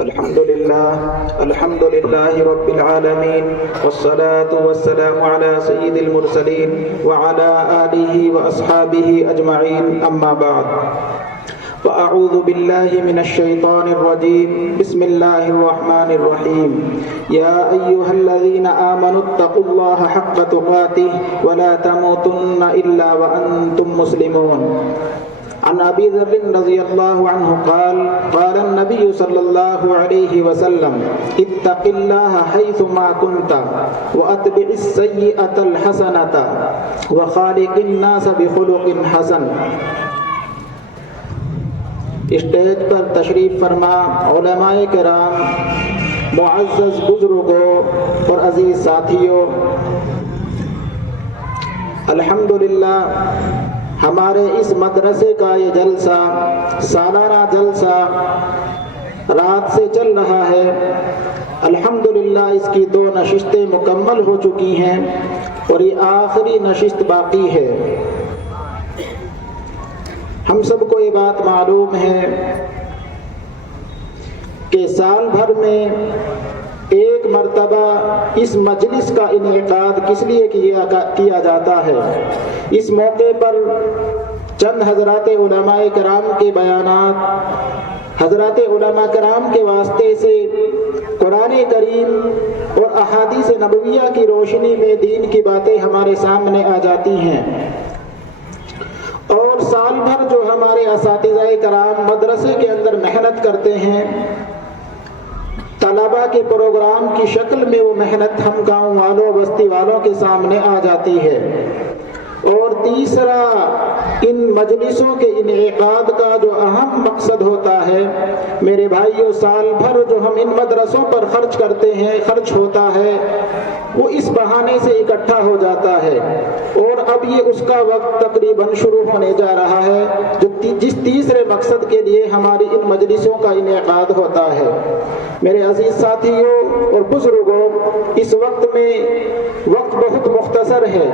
الحمد لله رب العالمين والصلاة والسلام على سيد المرسلين وعلى آله وأصحابه أجمعين أما بعد فأعوذ بالله من الشيطان الرجيم بسم الله الرحمن الرحيم يا أيها الذين آمنوا اتقوا الله حق تقاته ولا تموتن إلا وأنتم مسلمون عن أبي ذر رضي الله عنه قال قال النبي صلى الله عليه وسلم اتق الله حيثما كنت وأتبع السيئة الحسنة وخالق الناس بخلق حسن۔ اسٹیج پر تشریف فرما علماء کرام، معزز بزرگوں اور عزیز ساتھیوں، الحمدللہ ہمارے اس مدرسے کا یہ جلسہ، سالانہ جلسہ رات سے چل رہا ہے۔ الحمدللہ اس کی 2 نشستیں مکمل ہو چکی ہیں اور یہ آخری نشست باقی ہے۔ ہم سب کو یہ بات معلوم ہے کہ سال بھر میں ایک مرتبہ اس مجلس کا انعقاد کس لیے کیا جاتا ہے؟ اس موقع پر چند حضرات علماء کرام کے بیانات، حضرات علماء کرام کے واسطے سے قرآن کریم اور احادیث نبویہ کی روشنی میں دین کی باتیں ہمارے سامنے آ جاتی ہیں، اور سال بھر جو ہمارے اساتذہ کرام مدرسے کے اندر محنت کرتے ہیں، طلباء کے پروگرام کی شکل میں وہ محنت ہم گاؤں والوں، بستی والوں کے سامنے آ جاتی ہے۔ اور تیسرا، ان مجلسوں کے انعقاد کا جو اہم مقصد ہوتا ہے میرے بھائیوں، سال بھر جو ہم ان مدرسوں پر خرچ کرتے ہیں، خرچ ہوتا ہے، وہ اس بہانے سے اکٹھا ہو جاتا ہے۔ اور اب یہ اس کا وقت تقریباً شروع ہونے جا رہا ہے جس تیسرے مقصد کے لیے ہماری ان مجلسوں کا انعقاد ہوتا ہے۔ میرے عزیز ساتھیوں اور بزرگوں، اس وقت میں وقت بہت مختصر ہے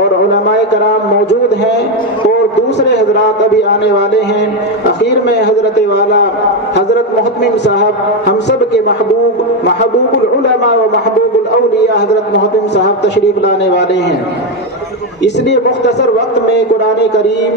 اور علماء کرام موجود ہیں اور دوسرے حضرات ابھی آنے والے ہیں۔ اخیر میں حضرت والا حضرت محتمم صاحب، ہم سب کے محبوب العلماء و محبوب الاولیاء حضرت محتمم صاحب تشریف لانے والے ہیں۔ اس لیے مختصر وقت میں قرآن کریم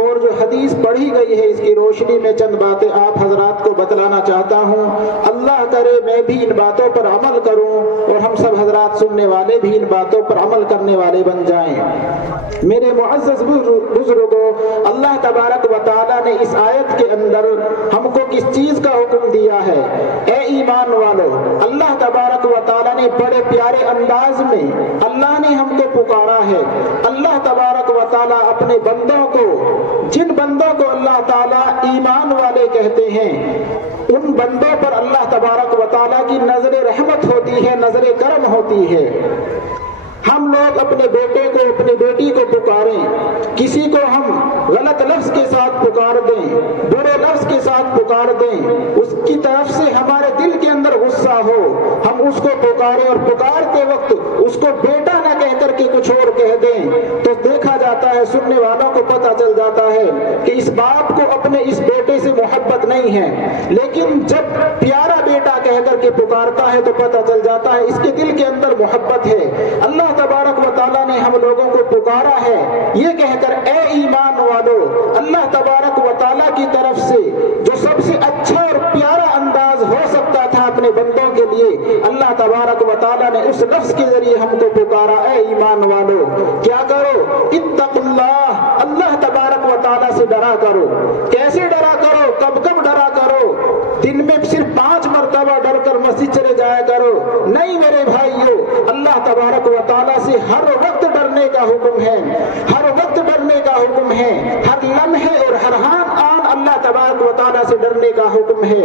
اور جو حدیث پڑھی گئی ہے اس کی روشنی میں چند باتیں آپ حضرات کو بتلانا چاہتا ہوں۔ اللہ کرے میں بھی ان باتوں پر عمل کروں اور ہم سب حضرات سننے والے بھی ان باتوں پر عمل کرنے والے بن جائیں۔ میرے معزز بزرگوں، اللہ تبارک و تعالیٰ نے اس آیت کے اندر ہم کو کس چیز کا حکم دیا ہے؟ اے ایمان والو، اللہ تبارک و تعالیٰ نے بڑے پیارے انداز میں اللہ نے ہم کو پکارا ہے۔ اللہ تبارک و تعالیٰ اپنے بندوں کو، جن بندوں کو اللہ تعالیٰ ایمان والے کہتے ہیں، ان بندوں پر اللہ تبارک و تعالیٰ کی نظر رحمت ہوتی ہے، نظر کرم ہوتی ہے۔ ہم لوگ اپنے بیٹے کو، اپنی بیٹی کو پکاریں، کسی کو ہم غلط لفظ کے ساتھ پکار دیں، برے لفظ کے ساتھ پکار دیں، اس کی طرف سے ہمارے دل کے اندر غصہ ہو، ہم اس کو پکاریں اور پکارتے وقت اس کو بیٹا نہ کہہ کر کے کچھ اور کہہ دیں، تو دیکھا جاتا ہے، سننے والوں کو پتہ چل جاتا ہے کہ اس باپ کو اپنے اس بیٹے سے محبت نہیں ہے۔ لیکن جب پیارا بیٹا کہہ کر کے پکارتا ہے تو پتہ چل جاتا ہے اس کے دل کے اندر محبت ہے۔ اللہ تبارک و تعالیٰ نے ہم لوگوں کو پکارا ہے یہ کہہ کر اے ایمان والو۔ اللہ تبارک و تعالیٰ کی طرف سے جو سب سے اچھا اور پیارا انداز ہو سکتا تھا اپنے بندوں کے لیے، اللہ تبارک و تعالیٰ نے اس لفظ کے ذریعے ہم کو پکارا، اے ایمان والو کیا کرو؟ اتقوا اللہ، اللہ تبارک و تعالیٰ سے ڈرا کرو۔ کیسے ڈرا کرو؟ کب کب ڈرا کرو؟ دن میں صرف 5 مرتبہ ڈر کر مسجد چلے جایا کرو؟ نہیں میرے بھائیو، اللہ تبارک و تعالیٰ سے ہر وقت ڈرنے کا حکم ہے، ہر وقت ڈرنے کا حکم ہے، ہر لمحے اور ہر آن اللہ تبارک و تعالیٰ سے ڈرنے کا حکم ہے۔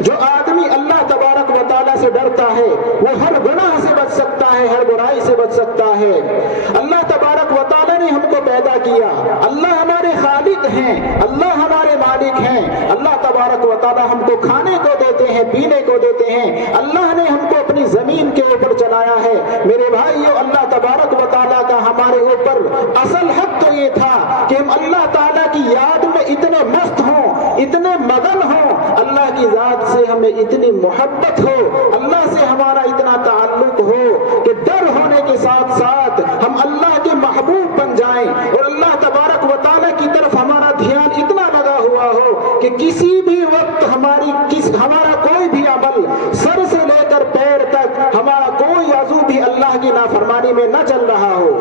جو آدمی اللہ تبارک و تعالیٰ سے ڈرتا ہے وہ ہر گناہ سے بچ سکتا ہے، ہر برائی سے بچ سکتا ہے۔ اللہ تبارک و تعالیٰ نے ہم کو پیدا کیا، اللہ ہمارے خالق ہیں، اللہ ہمارے مالک ہیں۔ اللہ تبارک و تعالیٰ ہم کو کھانے کو دیتے ہیں، پینے کو دیتے ہیں، اللہ نے ہم کو اپنی زمین کے اوپر چلایا ہے۔ میرے بھائیو، اللہ تبارک و تعالیٰ کا ہمارے اوپر اصل حق تو یہ تھا کہ ہم اللہ تعالیٰ کی یاد میں اتنے مست ہوں، اتنے مگن ہوں، اللہ अल्लाह की ज़ात से हमें इतनी मोहब्बत हो, अल्लाह से हमारा इतना ताल्लुक हो कि डर होने के साथ साथ हम अल्लाह के महबूब बन जाएं और अल्लाह तबारक व तआला की तरफ हमारा ध्यान इतना लगा हुआ हो कि किसी भी वक्त हमारा कोई भी अमल सर से लेकर पैर तक हमारा कोई अज़ू भी अल्लाह की नाफरमानी में न चल रहा हो।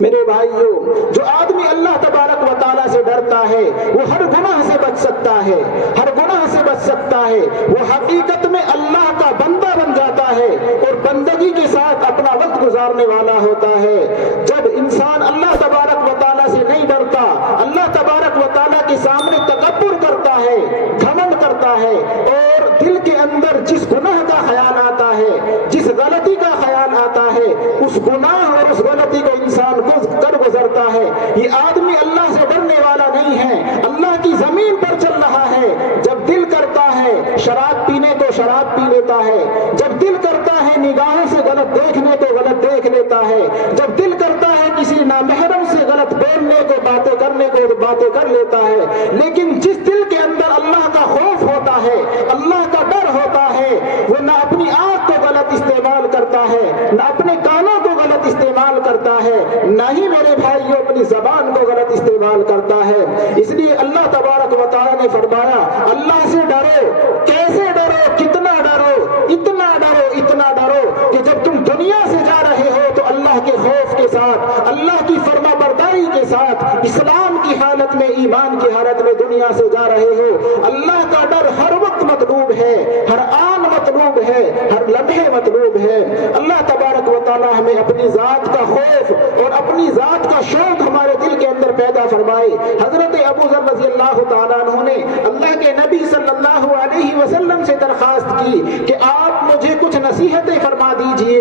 मेरे भाइयों, जो आदमी अल्लाह तबारक व तआला से डरता है वो हर गुनाह से बच सकता है, हर गुनाह से बच सकता है। वो हकीकत में अल्लाह का बंदा बन जाता है और बंदगी के साथ अपना वक्त गुजारने वाला होता है। जब इंसान अल्लाह तबारक व तआला से नहीं डरता, अल्लाह तबारक व तआला के सामने तकब्बुर करता है, घमंड करता है और दिल के अंदर जिस गुनाह का ख्याल आता है, जिस गलती का ख्याल आता है, उस गुनाह और उस गलती को इंसान कर गुजरता है, ये आदमी अल्लाह से डरने वाला नहीं है, अल्लाह की जमीन पर चल रहा है। जब दिल करता है शराब पीने को शराब पी लेता है, जब दिल करता है निगाहों से गलत देखने को गलत देख लेता है, जब दिल करता है किसी नामहरम से गलत बोलने को बातें करने को बातें कर लेता है। लेकिन जिस दिल के अंदर अल्लाह का खौफ होता है, अल्लाह का डर होता है, वो न अपनी आंख को गलत इस्तेमाल करता है, न अपने कानों को गलत इस्तेमाल करता है, न ही मेरे भाइयों अपनी जबान को गलत इस्तेमाल करता है। इसलिए अल्लाह तबारक व तआला ने फरमाया, अल्लाह से डरो। कैसे डरो, कितना डरो, इतना डरो, इतना डरो कि जब तुम दुनिया से जा रहे हो तो अल्लाह के खौफ के साथ, अल्लाह की फरमाबरदारी के साथ, इस्लाम की हालत में, ईमान की हालत में दुनिया से जा रहे हो। अल्लाह का डर हर वक्त मतलूब है, हर आन मतलूब है, हर लम्हे मतलूब है। अल्लाह तबारक व तआला हमें अपनी जात का खौफ और अपनी जात का शौक हमारे दिल के अंदर पैदा फरमाए। हजरत अबू ज़र रज़ी अल्लाह तआला अन्हु ने अल्लाह के नबी सल्लल्लाहु अलैहि वसल्लम से दरखास्त की कि आप मुझे कुछ नसीहतें फरमा दीजिए।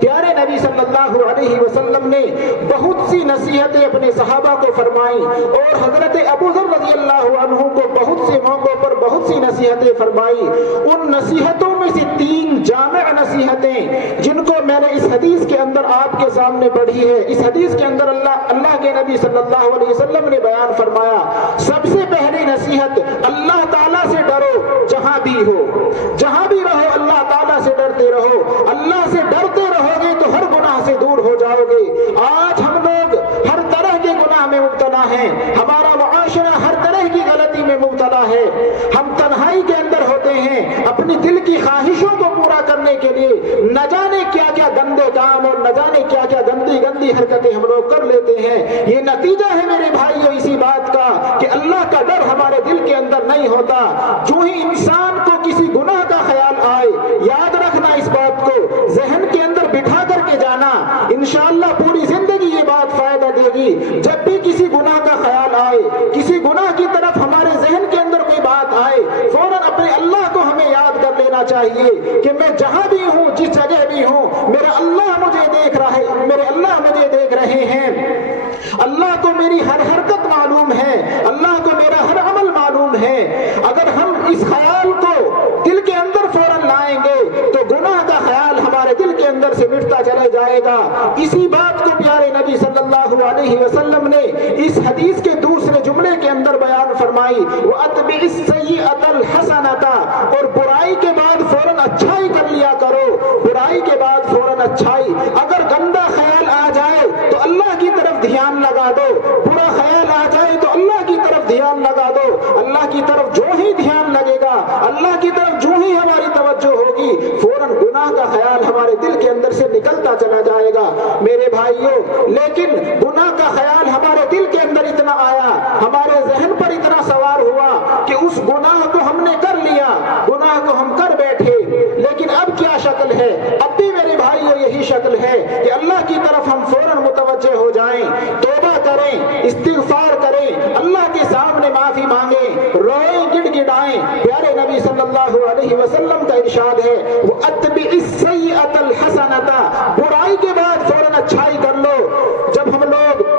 प्यारे नबी सल्लल्लाहु अलैहि वसल्लम ने बहुत सी नसीहतें अपने सहाबा को फरमाई और हजरत अबू ज़र रज़ी अल्लाह अन्हु को बहुत से मौकों पर बहुत सी नसीहतें फरमाई। उन नसीहतों में से 3 जामिअ नसीहतें जिनको मैंने इस हदीस के अंदर आपके सामने पढ़ी है। इस हदीस के अंदर अल्लाह के नबी सल्लल्लाहु अलैहि वसल्लम ने बयान फरमाया, सबसे पहली नसीहत, अल्लाह ताला से डरो। जहां भी हो, जहां भी रहो, अल्लाह ताला से डरते रहो। अल्लाह से डरते रहोगे तो हर गुनाह से दूर हो जाओगे। आज हम लोग हर तरह के गुनाह में मुब्तला हैं, हमारा मुआशरा हर तरह की गलती में मुब्तला है। हम तन्हाई के अंदर होते हैं, अपनी दिल की ख्वाहिशों को पूरा करने के लिए न जाने क्या क्या गंदे काम और न जाने क्या क्या गंदी गंदी हरकतें हम लोग कर लेते हैं। ये नतीजा है मेरे भाइयों इसी बात का कि अल्लाह का डर हमारे दिल के अंदर नहीं होता। जो ही इंसान को किसी गुनाह का ख्याल आए, याद रखना इस बात को, जहन के अंदर बिठा करके जाना, इंशाअल्लाह पूरी जिंदगी ये बात फायदा देगी। जब भी किसी गुनाह का ख्याल आए, किसी गुनाह की तरफ हमारे जहन के अंदर कोई बात आए, फौरन अपने अल्लाह को हमें याद कर लेना चाहिए कि मैं जहां भी हूं, जिस जगह भी हूं, मेरा अल्लाह मुझे देख रहा है, मेरे अल्लाह मुझे देख रहे हैं। अल्लाह को मेरी हर हरकत मालूम है, अल्लाह को मेरा हर अमल मालूम है। अगर हम इस ख्याल को दिल के अंदर फौरन लाएंगे तो गुनाह का ख्याल हमारे दिल के अंदर से मिटता चला जाएगा। इसी बात को प्यारे नबी सल्लल्लाहु अलैहि वसल्लम ने इस हदीस के दूसरे जुमले के अंदर बयान फरमाई, वअत्बिइस सय्यअतल हसनता, और बुराई के बाद फौरन अच्छाई कर लिया करो, बुराई के बाद फौरन अच्छाई। अगर गंदा ख्याल आ जाए तो अल्लाह की तरफ ध्यान लगा दो, बुरा ख्याल आ जाए तो अल्लाह की तरफ ध्यान लगा दो। अल्लाह की तरफ जो ही ध्यान लगेगा, अल्लाह की तरफ जो ही हमारी तवज्जो होगी, फौरन गुनाह का ख्याल हमारे दिल के अंदर से निकलता चला जाएगा। मेरे भाइयों, लेकिन गुनाह का ख्याल हमारे दिल के अंदर इतना आया, हमारे जहन पर इतना सवार हुआ कि उस गुनाह को हमने कर लिया, गुनाह को हम कर बैठे। लेकिन अब क्या शक्ल है? अब भी मेरे भाइयों यही शक्ल है कि अल्लाह की तरफ हम फौरन मुतवज्जे हो जाएं, तौबा करें, इस्तिग़फ़ार करें, अल्लाह के सामने माफी मांगे, रोएं, गिड़गिड़ाएं। प्यारे नबी सल्लल्लाहु अलैहि वसल्लम का इरशाद है, वो अत्बिइस सय्यअतल हसनता, बुराई के बाद फौरन अच्छाई कर लो। जब हम लोग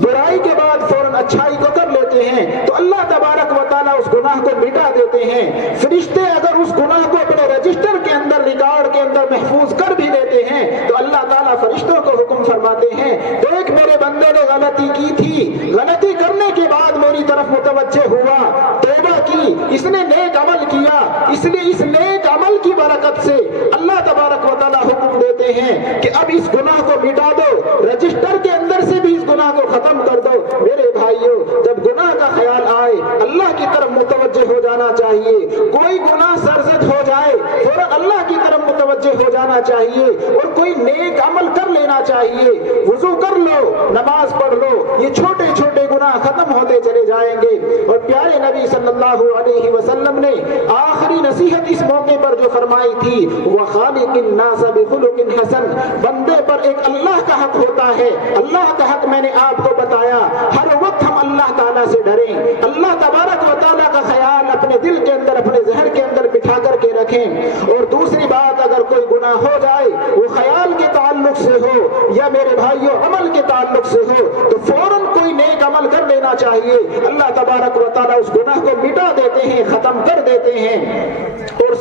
बुराई के बाद फौरन अच्छाई को कर लेते हैं तो अल्लाह तबारक व तआला उस गुनाह को मिटा देते हैं। फरिश्ते अगर उस गुनाह को अपने रजिस्टर के अंदर, रिकॉर्ड के अंदर महफूज कर भी देते हैं तो अल्लाह ताला फरिश्तों को हुक्म फरमा फरमाते हैं, देख मेरे बंदे ने गलती की थी, गलती करने के बाद मेरी तरफ मुतवज्जे हुआ, तौबा की, इसने नेक अमल किया, इसलिए इस नेक अमल की बरकत से अल्लाह तबारक व तआला हुक्म देते हैं कि अब इस गुनाह को मिटा दो, रजिस्टर के अंदर से भी इस गुनाह को खत्म कर दो। मेरे भाइयों, जब गुनाह का ख्याल आए अल्लाह की तरफ मुतवज्जे हो जाना चाहिए। कोई गुनाह सरजद हो जाए फौरन अल्लाह की तरफ मुतवज्जे हो जाना चाहिए और कोई नेक अमल कर लेना चाहिए। वुजू कर लो, नमाज पढ़ लो, ये छोटे छोटे गुनाह खत्म होते चले जाएंगे। और प्यारे नबी सल्लल्लाहु अलैहि वसल्लम ने आखिरी नसीहत इस मौके पर जो फरमाई थी, वह खालिकिन नास बिखुलुकिन हसन, बंदे पर एक अल्लाह का हक होता है। अल्लाह का हक मैंने आपको बताया, हर वक्त हम अल्लाह ताला से डरें, अल्लाह तबारक व तआला का ख्याल अपने दिल के अंदर, अपने ज़हन के अंदर बिठा करके रखें। और दूसरी बात, अगर कोई गुनाह हो जाए वो ख्याल के ताल्लुक से हो या मेरे भाइयों अमल के ताल्लुक से हो, तो फौरन कोई नेक अमल कर लेना चाहिए। अल्लाह तबारक व तआला उस गुनाह को मिटा देते हैं, खत्म कर देते हैं। और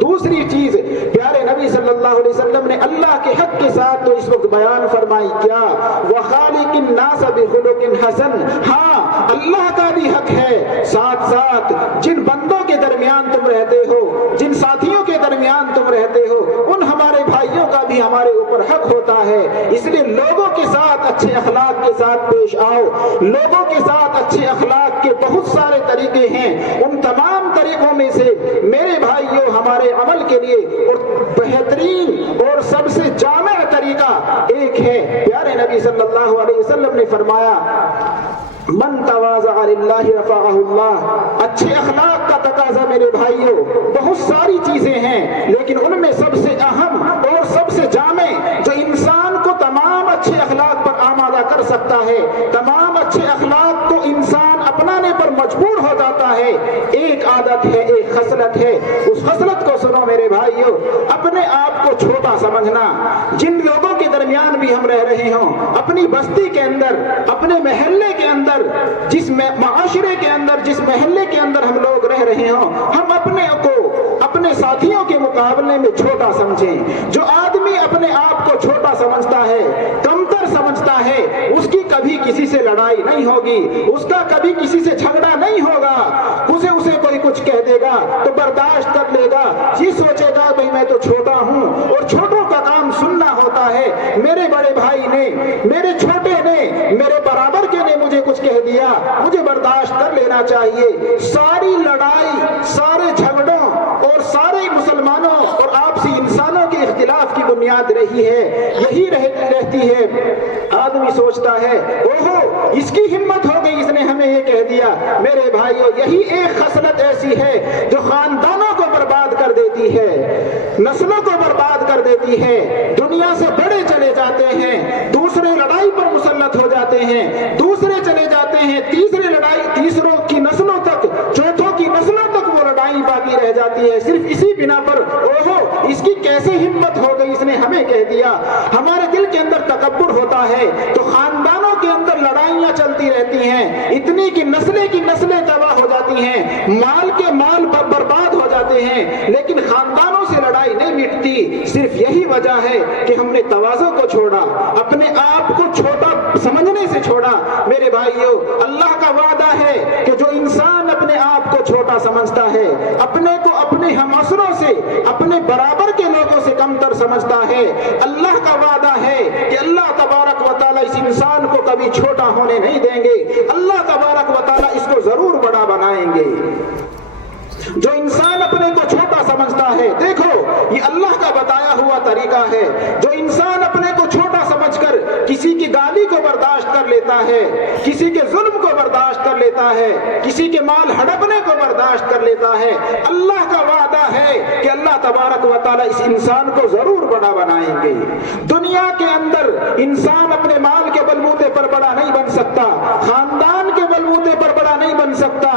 दूसरी चीज प्यारे नबी सल्लल्लाहु अलैहि वसल्लम ने अल्लाह के हक के साथ तो इस वक्त बयान फरमाई, क्या व खालिकिन नास बिखुलुकिन हसन, हाँ अल्लाह का भी हक है, साथ साथ जिन बंदों के दरमियान तुम रहते हो, जिन साथियों के दरमियान तुम रहते हो, उन हमारे भाइयों का भी हमारे ऊपर हक होता है। इसलिए लोगों के साथ अच्छे अखलाक के साथ पेश आओ। लोगों के साथ अच्छे अखलाक के बहुत सारे तरीके हैं, उन तमाम तरीकों में से मेरे भाइयों हमारे अमल के लिए और बेहतरीन और सबसे जामे तरीका एक है। प्यारे नबी सल्लल्लाहु अलैहि वसल्लम ने फरमाया, मन तवाज़अ लिल्लाहि रफ़अहुल्लाह। अच्छे अखलाक का तकाजा मेरे भाइयों बहुत सारी चीजें हैं, लेकिन उनमें सबसे अहम और सबसे जामे जो इंसान को तमाम अच्छे अखलाक पर आमादा कर सकता है, तमाम अच्छे अखलाक को इंसान अपनाने पर मजबूर हो जाता है, एक आदत है, एक खसलत है। उस खसलत को सुनो मेरे भाइयों, अपने आप को छोटा समझना। जिन लोगों के दरमियान भी हम रह रहे हों, अपनी बस्ती के अंदर, अपने महल्ले के अंदर, जिस माशरे के अंदर, जिस महल्ले के अंदर हम लोग रह रहे हों, हम अपने को अपने साथियों के मुकाबले में छोटा समझें। जो आदमी अपने आप को छोटा समझता है, कमतर समझता है, उसकी कभी किसी से लड़ाई नहीं होगी, उसका कभी किसी से झगड़ा नहीं होगा। उसे कोई कुछ कह देगा तो बर्दाश्त कर लेगा, ये सोचेगा भाई मैं तो छोटा हूँ, और छोटों का काम सुनना होता है। मेरे बड़े भाई ने, मेरे छोटे ने, मेरे बराबर के ने मुझे कुछ कह दिया, मुझे बर्दाश्त कर लेना चाहिए। सारी लड़ाई, सारे झगड़ों और सारे मुसलमानों और आपसी इंसानों के इख्तिलाफ की बुनियाद रही है, यही रहती है। आदमी सोचता है ओहो इसकी हिम्मत हो गई, इसने हमें ये कह दिया। मेरे भाइयों, यही एक खसलत ऐसी है जो खानदानों को बर्बाद कर देती है, नस्लों को बर्बाद कर देती है। दुनिया से बड़े चले जाते हैं, दूसरे लड़ाई पर मुसल्लत हो जाते हैं, दूसरे चले जाते हैं, तीसरे लड़ाई, तीसरों की नस्लों तक, चौथों की नस्लों तक वो लड़ाई बाकी रह जाती है, सिर्फ इसी बिना पर ओहो इसकी कैसे हिम्मत हो गई, इसने हमें कह दिया। हमारे दिल के अंदर तकब्बुर होता है तो खानदानों के अंदर लड़ाइयां चलती रहती हैं, इतनी कि नस्लें तबाह हो जाती हैं, माल के माल बर्बाद हो जाते हैं, लेकिन खानदानों से लड़ाई नहीं मिटती। सिर्फ यही वजह है कि हमने तवाज़ो को छोड़ा, अपने आप को छोटा समझने से छोड़ा। मेरे भाइयों, अल्लाह का वादा है कि जो इंसान अपने आप को छोटा समझता है, अपने को अपने हमअसरों से, अपने बराबर के लोगों से कमतर समझता है, अल्लाह का वादा है कि अल्लाह तबारक व तआला इस इंसान को कभी छोटा होने नहीं देंगे। अल्लाह तबारक व तआला इसको जरूर बड़ा बनाएंगे। जो इंसान अपने को छोटा समझता है, देखो ये अल्लाह का बताया हुआ तरीका है। जो इंसान अपने को छोटा समझकर किसी की गाली को बर्दाश्त कर लेता है, किसी के जुल्म को बर्दाश्त कर लेता है, किसी के माल हड़पने को बर्दाश्त कर लेता है, अल्लाह का वादा है कि अल्लाह तबारक व तआला इस इंसान को जरूर बड़ा बनाएंगे। दुनिया के अंदर इंसान अपने माल के बलबूते पर बड़ा नहीं बन सकता, खानदान के बलबूते पर बड़ा नहीं बन सकता,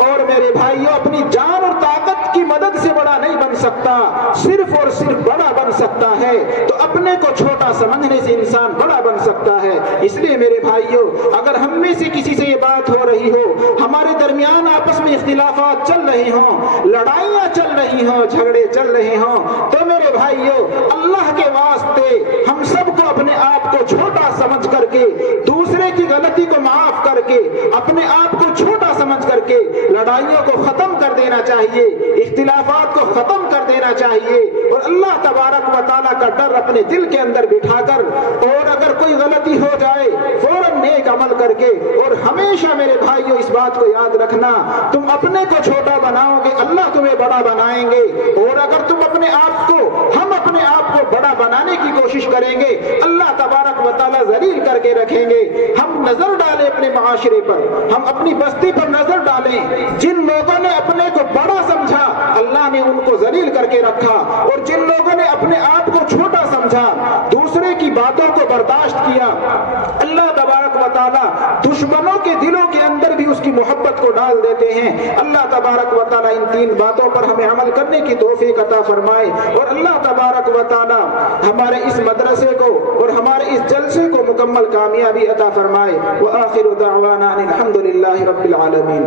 और मेरे भाइयों अपनी जान और ताकत की मदद से बड़ा नहीं बन सकता। सकता, सिर्फ और सिर्फ बड़ा बन सकता है। तो अपने को छोटा समझने से इंसान बड़ा बन सकता है। इसलिए मेरे भाइयों, अगर हम में से किसी से ये बात हो रही हो, हमारे दरमियान आपस में इख्तिलाफात चल रहे हों, लड़ाइयाँ चल रही हों, झगड़े चल रहे हों, तो मेरे भाइयों अल्लाह के वास्ते हम सबको अपने आप को छोटा समझ करके, दूसरे की गलती को माफ करके, अपने आप को छोटा समझ करके लड़ाइयों को खत्म कर देना चाहिए, इख्तिलाफात को खत्म कर देना चाहिए और अल्लाह तबारक व तआला का डर अपने दिल के अंदर बिठाकर, और अगर कोई गलती हो जाए फौरन नेक अमल करके। और हमेशा मेरे भाइयों इस बात को याद रखना, तुम अपने को छोटा बनाओगे, अल्लाह तुम्हें बड़ा बनाएंगे। और अगर तुम अपने आप को, हम अपने आप को बड़ा बनाने की कोशिश करेंगे, अल्लाह तबारक व तआला जलील करके रखेंगे। हम नजर डालें अपने माशरे पर, हम अपनी बस्ती पर नजर डालें। जिन लोगों ने अपने को बड़ा समझा, अल्लाह ने उनको जलील करके रखा, और जिन लोगों ने अपने आप को छोटा समझा, दूसरे की बातों को बर्दाश्त किया, अल्लाह तबारक व तआला दुश्मनों के दिलों के अंदर भी उसकी मोहब्बत को डाल देते हैं। अल्लाह तबारक व तआला इन तीन बातों पर हमें अमल करने की तौफीक अता फरमाए, और अल्लाह तबारक व तआला हमारे इस मदरसे को और हमारे इस जलसे को मुकम्मल कामयाबी अता फरमाए। व आखिरु दावाना अनिल हम्दुलिल्लाहि रब्बिल आलमीन।